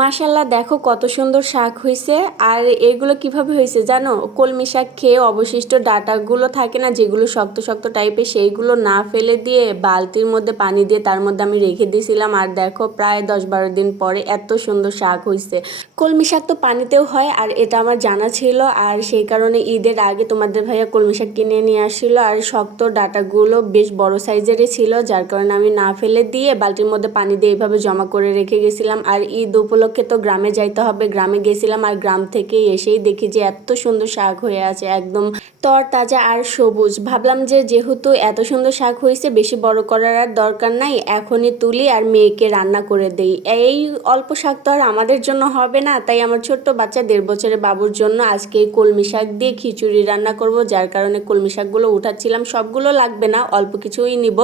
মাশাল্লাহ দেখো কত সুন্দর শাক হয়েছে আর এগুলো কীভাবে হয়েছে জানো? কলমি শাক খেয়ে অবশিষ্ট ডাটাগুলো থাকে না, যেগুলো শক্ত শক্ত টাইপের সেইগুলো না ফেলে দিয়ে বালতির মধ্যে পানি দিয়ে তার মধ্যে আমি রেখে দিয়েছিলাম। আর দেখো প্রায় দশ বারো দিন পরে এত সুন্দর শাক হয়েছে কলমি শাক তো পানিতেও হয়, আর এটা আমার জানা ছিল। আর সেই কারণে ঈদের আগে তোমাদের ভাইয়া কলমি শাক কিনে নিয়ে আসছিল। আর শক্ত ডাটাগুলো বেশ বড় সাইজেরই ছিল, যার কারণে আমি না ফেলে দিয়ে বালতির মধ্যে পানি দিয়ে এইভাবে জমা করে রেখে গেছিলাম। আর ঈদ উপলক্ষে তো গ্রামে যাইতে হবে। গ্রামে গেছিলাম আর গ্রাম থেকে এসেই দেখি যে এত সুন্দর শাক হয়ে আছে, একদম তর তাজা আর সবুজ। ভাবলাম যে যেহেতু এত সুন্দর শাক হয়েছে, বেশি বড় করার আর দরকার নাই, এখনই তুলি আর মেয়েকে রান্না করে দেই। এই অল্প শাক তো আর আমাদের জন্য হবে না, তাই আমার ছোট্ট বাচ্চা দেড় বছরের বাবুর জন্য আজকে কলমি শাক দিয়ে খিচুড়ি রান্না করব, যার কারণে কলমি শাকগুলো উঠাচ্ছিলাম। সবগুলো লাগবে না, অল্প কিছুই নিব।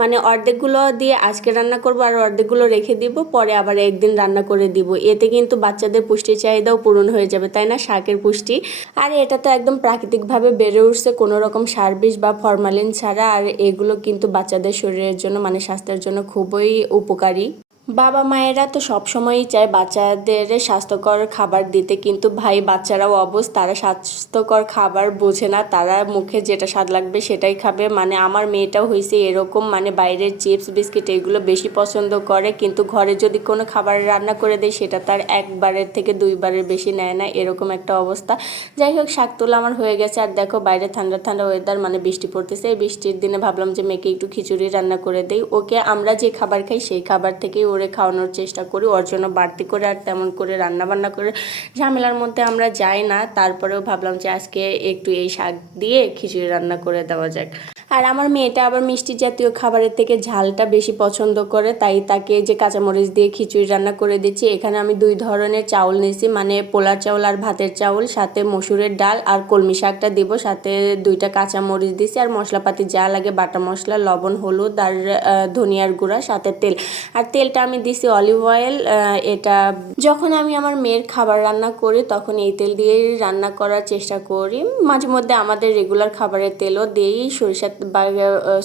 মানে অর্ধেকগুলো দিয়ে আজকে রান্না করব আর অর্ধেকগুলো রেখে দিব, পরে আবার একদিন রান্না করে দিব। এতে কিন্তু বাচ্চাদের পুষ্টি চাহিদাও পূরণ হয়ে যাবে, তাই না, শাকের পুষ্টি? আর এটা তো একদম প্রাকৃতিকভাবে বেড়ে উঠছে, কোনো রকম সার বা ফরমালিন ছাড়া, আর এগুলো কিন্তু বাচ্চাদের শরীরের জন্য মানে স্বাস্থ্যের জন্য খুবই উপকারী। বাবা মায়েরা তো সবসময়ই চায় বাচ্চাদের স্বাস্থ্যকর খাবার দিতে, কিন্তু ভাই বাচ্চারাও অবশ তারা স্বাস্থ্যকর খাবার বোঝে না, তারা মুখে যেটা স্বাদ লাগবে সেটাই খাবে। মানে আমার মেয়েটাও হয়েছে এরকম মানে বাইরের চিপস, বিস্কিট এগুলো বেশি পছন্দ করে, কিন্তু ঘরে যদি কোনো খাবার রান্না করে দেয়, সেটা তার একবারের থেকে দুইবারের বেশি নেয় না, এরকম একটা অবস্থা। যাই হোক, শাক তোলা আমার হয়ে গেছে, আর দেখো বাইরে ঠান্ডা ঠান্ডা ওয়েদার মানে বৃষ্টি পড়তেছে, এই বৃষ্টির দিনে ভাবলাম যে মেয়েকে একটু খিচুড়ি রান্না করে দেই। ওকে আমরা যে খাবার খাই, সেই খাবার থেকেই ওরে খাওয়ানোর চেষ্টা করি, ওর জন্য বাড়তি করে আর তেমন করে রান্না বান্না করে। ঝামেলার মধ্যে আমরা যাই না, তারপরেও ভাবলাম যে আজকে একটু এই শাক দিয়ে খিচুড়ি রান্না করে দেওয়া যাক। আর আমার মেয়েটা আবার মিষ্টি জাতীয় খাবারের থেকে ঝালটা বেশি পছন্দ করে, তাই তাকে যে কাঁচামরিচ দিয়ে খিচুড়ি রান্না করে দিচ্ছি, এখানে আমি দুই ধরনের চাউল নিয়েছি মানে পোলা চাউল আর ভাতের চাউল, সাথে মসুরের ডাল আর কলমি শাকটা দিব, সাথে দুইটা কাঁচামরিচ দিছি, আর মশলাপাতি যা লাগে, বাটা মশলা, লবণ, হলুদ আর ধনিয়ার গুঁড়া, সাথে তেল। আর তেলটা আমি দিছি অলিভ অয়েল এটা যখন আমি আমার মেয়ের খাবার রান্না করি, তখন এই তেল দিয়েই রান্না করার চেষ্টা করি। মাঝে মধ্যে আমাদের রেগুলার খাবারের তেলও দিই, সরিষার বা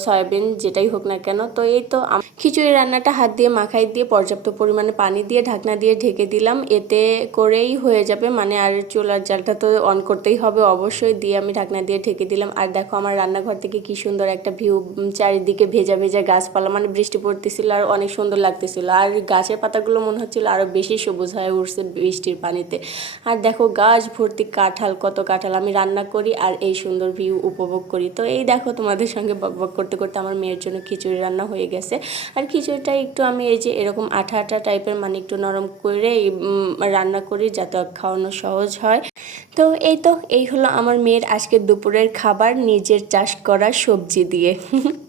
সয়াবিন যেটাই হোক না কেন, তো এই তো খিচুড়ি রান্নাটা হাত দিয়ে, মাখাই দিয়ে, পর্যাপ্ত পরিমাণে পানি দিয়ে, ঢাকনা দিয়ে ঢেকে দিলাম। এতে করেই হয়ে যাবে মানে আর চুলার জালটা তো অন করতেই হবে অবশ্যই। দিয়ে আমি ঢাকনা দিয়ে ঢেকে দিলাম। আর দেখো আমার রান্নাঘর থেকে কি সুন্দর একটা ভিউ চারিদিকে ভেজা ভেজা গাছপালা মানে বৃষ্টি পড়তেছিল আর অনেক সুন্দর লাগতেছিল। আর গাছের পাতাগুলো মনে হচ্ছিল আরও বেশি সবুজ হয়ে উঠছে বৃষ্টির পানিতে। আর দেখো গাছ ভর্তি কাঁঠাল, কত কাঁঠাল আমি রান্না করি আর এই সুন্দর ভিউ উপভোগ করি। তো এই দেখো তোমাদের সঙ্গে বক বক করতে করতে আমার মেয়ের জন্য খিচুড়ি রান্না হয়ে গেছে। আর খিচুড়িটা একটু আমি এই যে এরকম আঠা আঠা টাইপের মানে একটু নরম করে রান্না করি যাতে খাওয়ানো সহজ হয়। তো এই তো, এই হলো আমার মেয়ের আজকে দুপুরের খাবার, নিজের চাষ করা সবজি দিয়ে।